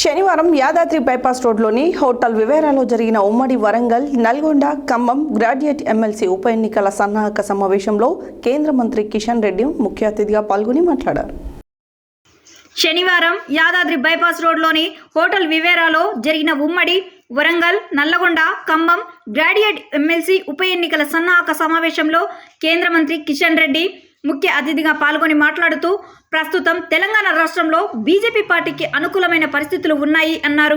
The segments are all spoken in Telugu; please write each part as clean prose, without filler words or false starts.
శనివారం యాదాద్రి బైపాస్ రోడ్లోని హోటల్ వివేరాలో జరిగిన ఉమ్మడి వరంగల్, నల్గొండ, ఖమ్మం గ్రాడ్యుయేట్ ఎమ్మెల్సీ ఉప ఎన్నికల సన్నాహక సమావేశంలో కేంద్ర మంత్రి కిషన్ రెడ్డి ముఖ్య అతిథిగా పాల్గొని మాట్లాడారు. శనివారం యాదాద్రి బైపాస్ రోడ్లోని హోటల్ వివేరాలో జరిగిన ఉమ్మడి వరంగల్, నల్లగొండ, ఖమ్మం గ్రాడ్యుయేట్ ఎమ్మెల్సీ ఉప ఎన్నికల సన్నాహక సమావేశంలో కేంద్ర మంత్రి కిషన్ రెడ్డి ముఖ్య అతిథిగా పాల్గొని మాట్లాడుతూ ప్రస్తుతం తెలంగాణ రాష్ట్రంలో బీజేపీ పార్టీకి అనుకూలమైన పరిస్థితులు ఉన్నాయి అన్నారు.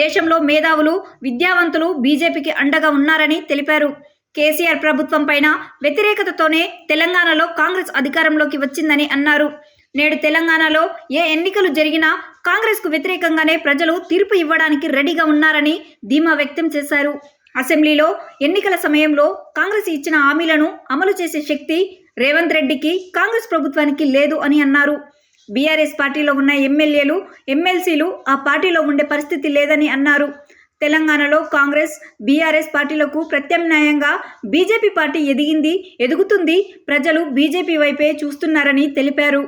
దేశంలో మేధావులు, విద్యావంతులు బీజేపీకి అండగా ఉన్నారని తెలిపారు. కేసీఆర్ ప్రభుత్వం పైన వ్యతిరేకతతోనే తెలంగాణలో కాంగ్రెస్ అధికారంలోకి వచ్చిందని అన్నారు. నేడు తెలంగాణలో ఏ ఎన్నికలు జరిగినా కాంగ్రెస్కు వ్యతిరేకంగానే ప్రజలు తీర్పు ఇవ్వడానికి రెడీగా ఉన్నారని ధీమా వ్యక్తం చేశారు. అసెంబ్లీలో ఎన్నికల సమయంలో కాంగ్రెస్ ఇచ్చిన హామీలను అమలు చేసే శక్తి రేవంత్ రెడ్డికి, కాంగ్రెస్ ప్రభుత్వానికి లేదు అని అన్నారు. బీఆర్ఎస్ పార్టీలో ఉన్న ఎమ్మెల్యేలు, ఎమ్మెల్సీలు ఆ పార్టీలో ఉండే పరిస్థితి లేదని అన్నారు. తెలంగాణలో కాంగ్రెస్, బీఆర్ఎస్ పార్టీలకు ప్రత్యామ్నాయంగా బీజేపీ పార్టీ ఎదుగుతుంది. ప్రజలు బీజేపీ వైపే చూస్తున్నారని తెలిపారు.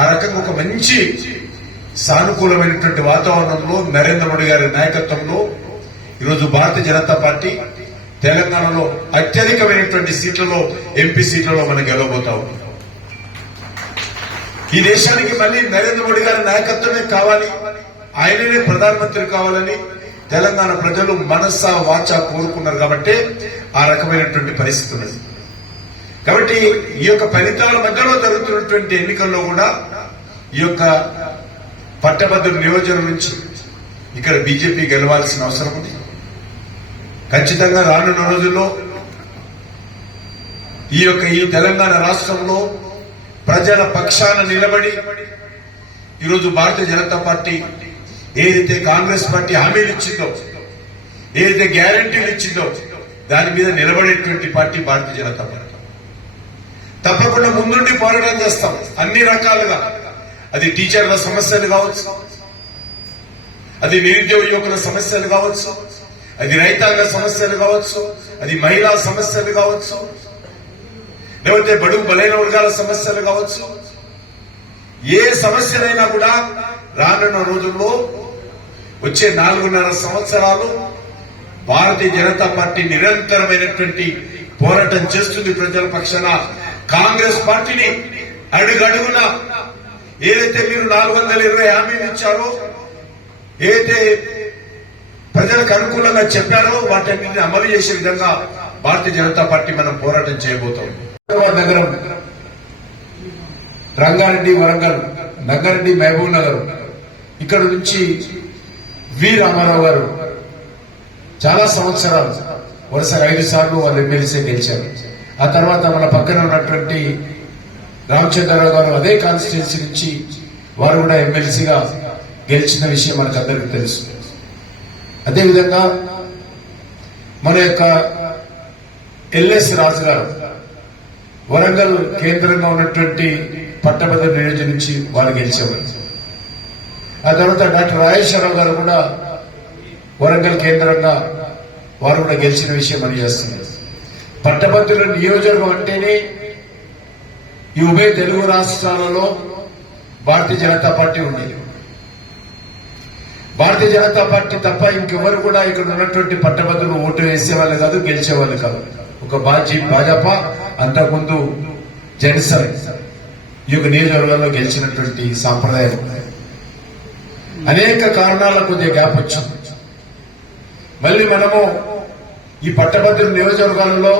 ఆ రకంగా ఒక మంచి సానుకూలమైనటువంటి వాతావరణంలో నరేంద్ర మోడీ గారి నాయకత్వంలో ఈరోజు భారతీయ జనతా పార్టీ తెలంగాణలో అత్యధికమైనటువంటి సీట్లలో, ఎంపీ సీట్లలో మనం గెలవబోతా ఉన్నాం. ఈ దేశానికి మళ్ళీ నరేంద్ర మోడీ గారి నాయకత్వమే కావాలి, ఆయననే ప్రధానమంత్రి కావాలని తెలంగాణ ప్రజలు మనస వాచ కోరుకున్నారు. కాబట్టి ఆ రకమైనటువంటి పరిస్థితి ఉన్నది. కాబట్టి ఈ యొక్క ఫలితాల మధ్యలో జరుగుతున్నటువంటి ఎన్నికల్లో కూడా ఈ యొక్క పట్టభద్రుల నియోజకవర్గం నుంచి ఇక్కడ బీజేపీ గెలవాల్సిన అవసరం ఉంది. ఖచ్చితంగా రానున్న రోజుల్లో ఈ తెలంగాణ రాష్ట్రంలో ప్రజల పక్షాన నిలబడి ఈరోజు భారతీయ జనతా పార్టీ ఏదైతే కాంగ్రెస్ పార్టీ హామీలు ఇచ్చిందో, ఏదైతే గ్యారంటీలు ఇచ్చిందో దాని మీద నిలబడేటువంటి పార్టీ భారతీయ జనతా పార్టీ. తప్పకుండా ముందుండి పోరాటం చేస్తాం అన్ని రకాలుగా. అది టీచర్ల సమస్యలు కావచ్చు, అది నిరుద్యోగ యువకుల సమస్యలు కావచ్చు, అది రైతాంగ సమస్యలు కావచ్చు, అది మహిళా సమస్యలు కావచ్చు, లేకపోతే బడుగు బలైన వర్గాల సమస్యలు కావచ్చు. ఏ సమస్యలైనా కూడా రానున్న రోజుల్లో వచ్చే 4.5 సంవత్సరాలు భారతీయ జనతా పార్టీ నిరంతరమైనటువంటి పోరాటం చేస్తుంది ప్రజల పక్షాన. కాంగ్రెస్ పార్టీని అడుగడుగున ఏదైతే మీరు 420 హామీలు ఇచ్చారో, ఏదైతే ప్రజలకు అనుకూలంగా చెప్పారో వాటన్నింటినీ అమలు చేసే విధంగా భారతీయ జనతా పార్టీ మనం పోరాటం చేయబోతాం. హైదరాబాద్ నగరం, రంగారెడ్డి, వరంగల్, నంగారెడ్డి, మహబూబ్ నగర్, ఇక్కడ నుంచి వి రామారావు గారు చాలా సంవత్సరాలు వరుసగా 5 సార్లు వాళ్ళు ఎమ్మెల్సీ గెలిచారు. ఆ తర్వాత మన పక్కన ఉన్నటువంటి రామచంద్రరావు గారు అదే కాన్స్టిట్యున్సీ నుంచి వారు కూడా ఎమ్మెల్సీగా గెలిచిన విషయం మనకు అందరికీ తెలుసు. అదేవిధంగా మన యొక్క ఎల్ఎస్ రాజు గారు వరంగల్ కేంద్రంగా ఉన్నటువంటి పట్టభద్రుల నియోజకవర్గం నుంచి వారు గెలిచేవారు. ఆ తర్వాత డాక్టర్ రాజేశ్వరరావు గారు కూడా వరంగల్ కేంద్రంగా వారు కూడా గెలిచిన విషయం మనం చేస్తున్నారు. పట్టభద్రుల నియోజకవర్గం అంటేనే ఈ ఉభయ తెలుగు రాష్ట్రాలలో భారతీయ జనతా పార్టీ ఉండేది. భారతీయ జనతా పార్టీ తప్ప ఇంకెవరు కూడా ఇక్కడ ఉన్నటువంటి పట్టభద్రులు ఓటు వేసేవాళ్ళు కాదు, గెలిచేవాళ్ళు కాదు. ఒక భాజపా, అంతకుముందు జనసేన ఈ యొక్క నియోజకవర్గంలో గెలిచినటువంటి సాంప్రదాయం. అనేక కారణాల కొద్దిగా గ్యాప్ వచ్చింది. మళ్ళీ మనము ఈ పట్టభద్రుల నియోజకవర్గాలలో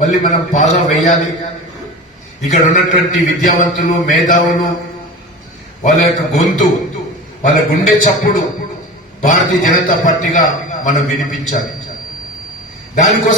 మళ్ళీ మనం పాదం వేయాలి. ఇక్కడ ఉన్నటువంటి విద్యావంతులు, మేధావులు, వాళ్ళ యొక్క గొంతు, వాళ్ళ గుండె చప్పుడు భారతీయ జనతా పార్టీగా మనం వినిపించాలి. దానికోసం